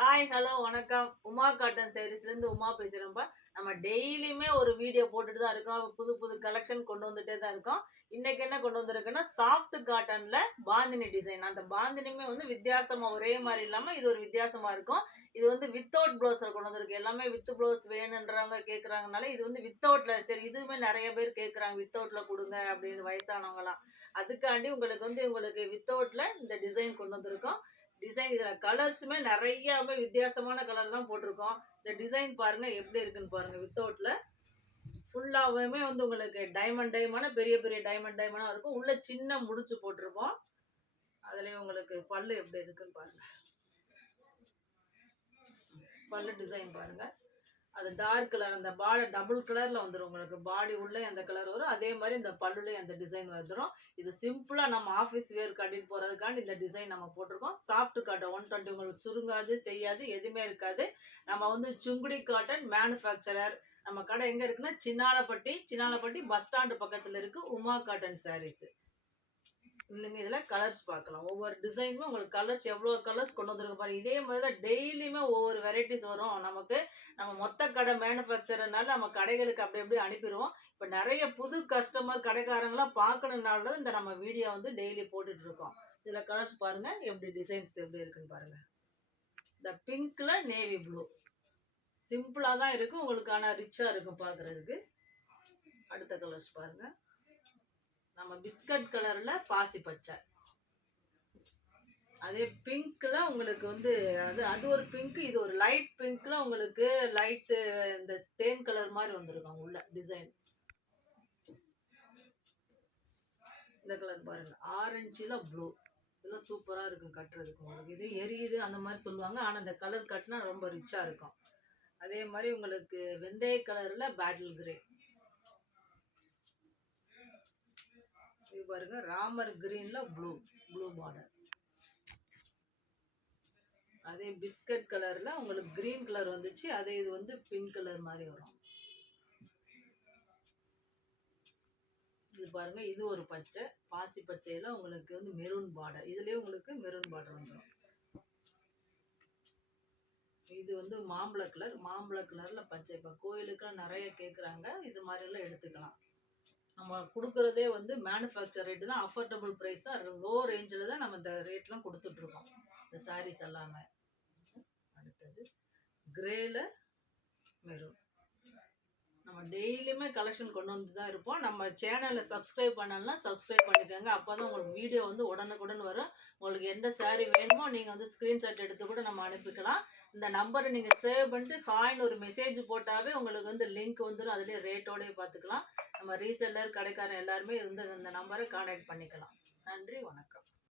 Hi hello வணக்கம். Uma cotton சாரீஸ்லேருந்து Uma பேசுகிறேன்ப்பா. நம்ம டெய்லியுமே ஒரு வீடியோ போட்டுட்டு தான் இருக்கோம். புது புது கலெக்ஷன் கொண்டு வந்துட்டே தான் இருக்கோம். இன்றைக்கி என்ன கொண்டு வந்திருக்குன்னா சாஃப்ட் காட்டனில் பாந்தினி டிசைன். அந்த பாந்தினியுமே வந்து வித்தியாசமாக ஒரே மாதிரி இல்லாமல் இது ஒரு வித்தியாசமாக இருக்கும். இது வந்து வித்தவுட் ப்ளவுஸில் கொண்டு வந்திருக்கு. எல்லாமே வித் ப்ளவுஸ் வேணுன்றவங்க கேட்குறாங்கனால இது வந்து வித்தவுட்டில் சரி இதுவுமே நிறைய பேர் கேட்குறாங்க வித்தவுட்டில் கொடுங்க அப்படின்னு வயசானவங்களாம். அதுக்காண்டி உங்களுக்கு வித்தவுட்டில் இந்த டிசைன் கொண்டு வந்திருக்கோம். டிசைன் இதில் கலர்ஸுமே நிறையாவே வித்தியாசமான கலர் தான் போட்டிருக்கோம். இந்த டிசைன் பாருங்கள் எப்படி இருக்குன்னு பாருங்கள். வித்தவுட்டில் ஃபுல்லாகவுமே வந்து உங்களுக்கு டைமண்டான பெரிய பெரிய டைமண்டாக இருக்கும். உள்ளே சின்ன முடிச்சு போட்டிருப்போம். அதுலேயும் உங்களுக்கு பல்லு எப்படி இருக்குன்னு பாருங்கள். பல்லு டிசைன் பாருங்கள். அது டார்க் கலர், அந்த பார்டர் டபுள் கலரில் வந்துடும். உங்களுக்கு பாடி உள்ளே அந்த கலர் வரும், அதே மாதிரி இந்த பல்லுலேயும் அந்த டிசைன் வந்துடும். இது சிம்பிளாக நம்ம ஆஃபீஸ் வேர் கட்டிட்டு போகிறதுக்காண்டி இந்த டிசைன் நம்ம போட்டிருக்கோம். சாஃப்ட் காட்டன் 120 உங்களுக்கு சுருங்காது செய்யாது எதுவுமே இருக்காது. நம்ம வந்து சுங்குடி காட்டன் மேனுஃபேக்சரர். நம்ம கடை எங்கே இருக்குன்னா சின்னாலப்பட்டி பஸ் ஸ்டாண்டு பக்கத்தில் இருக்குது. உமா காட்டன் சாரீஸு இல்லைங்க. இதில் கலர்ஸ் பார்க்கலாம். ஒவ்வொரு டிசைனுமே உங்களுக்கு கலர்ஸ் எவ்வளோ கலர்ஸ் கொண்டு வந்துருக்கு பாருங்கள். இதே மாதிரி தான் டெய்லியுமே ஒவ்வொரு வெரைட்டிஸ் வரும் நமக்கு. நம்ம மொத்த கடை மேனுஃபேக்சர்னால நம்ம கடைகளுக்கு அப்படி எப்படி அனுப்பிடுவோம். இப்போ நிறைய புது கஸ்டமர் கடைக்காரங்களாம் பார்க்கணுன்னால தான் இந்த நம்ம வீடியோ வந்து டெய்லி போட்டுட்ருக்கோம். இதில் கலர்ஸ் பாருங்கள், எப்படி டிசைன்ஸ் எப்படி இருக்குன்னு பாருங்கள். இந்த பிங்க்கில் நேவி ப்ளூ சிம்பிளாக தான் இருக்கும், உங்களுக்கான ரிச்சாக இருக்கும் பார்க்குறதுக்கு. அடுத்த கலர்ஸ் பாருங்கள். நம்ம பிஸ்கட் கலரில் பாசி பச்சை, அதே பிங்க்கில் உங்களுக்கு வந்து அது ஒரு பிங்க்கு, இது ஒரு லைட் பிங்க்கில் உங்களுக்கு லைட்டு இந்த ஸ்டேன் கலர் மாதிரி வந்துருக்கும் உள்ள டிசைன். இந்த கலர் பாருங்கள், ஆரஞ்சில் ப்ளூ. இதெல்லாம் சூப்பராக இருக்கும் கட்டுறதுக்கு. உங்களுக்கு இது எரியுது அந்த மாதிரி சொல்லுவாங்க, ஆனால் இந்த கலர் கட்டினா ரொம்ப ரிச்சாக இருக்கும். அதே மாதிரி உங்களுக்கு வெந்தய கலரில் பேட்டில் கிரே. இது பாருங்க, ராமர் கிரீன்ல ப்ளூ பார்டர். அதே பிஸ்கட் கலர்ல உங்களுக்கு கிரீன் கலர் வந்துச்சு, அதே இது வந்து பிங்க் கலர் மாதிரி வரும். இது பாருங்க, இது ஒரு பச்சை பாசி பச்சையில உங்களுக்கு வந்து மெரூன் பார்டர். இதுலயே உங்களுக்கு மெரூன் பார்டர் வந்துடும். இது வந்து மாம்பழ கலர்ல பச்சை. இப்போ கோயிலுக்குலாம் நிறைய கேட்குறாங்க, இது மாதிரிலாம் எடுத்துக்கலாம். நம்ம கொடுக்குறதே வந்து மேனுஃபேக்சர் ரேட்டு தான், அஃபோர்டபுள் ப்ரைஸ் தான், லோ ரேஞ்சில் தான் நம்ம இந்த ரேட்லாம் கொடுத்துட்ருக்கோம் இந்த சாரீஸ் எல்லாமே. அடுத்தது கிரேல மெரூன். நம்ம டெய்லியுமே கலெக்ஷன் கொண்டு வந்து தான் இருப்போம். நம்ம சேனலில் சப்ஸ்கிரைப் பண்ணலாம், சப்ஸ்கிரைப் பண்ணிக்கோங்க. அப்போ தான் உங்களுக்கு வீடியோ வந்து உடனுக்குடன் வரும். உங்களுக்கு எந்த சாரீ வேணுமோ நீங்கள் வந்து ஸ்க்ரீன்ஷாட் எடுத்து கூட நம்ம அனுப்பிக்கலாம். இந்த நம்பரை நீங்கள் சேவ் பண்ணிட்டு ஹாய்னு ஒரு மெசேஜ் போட்டாவே உங்களுக்கு வந்து லிங்க் வந்துடும். அதுலேயே ரேட்டோடய பார்த்துக்கலாம். நம்ம ரீசெல்லர் கடைக்காரன் எல்லாருமே வந்து இந்த நம்பரை கான்டாக்ட் பண்ணிக்கலாம். நன்றி, வணக்கம்.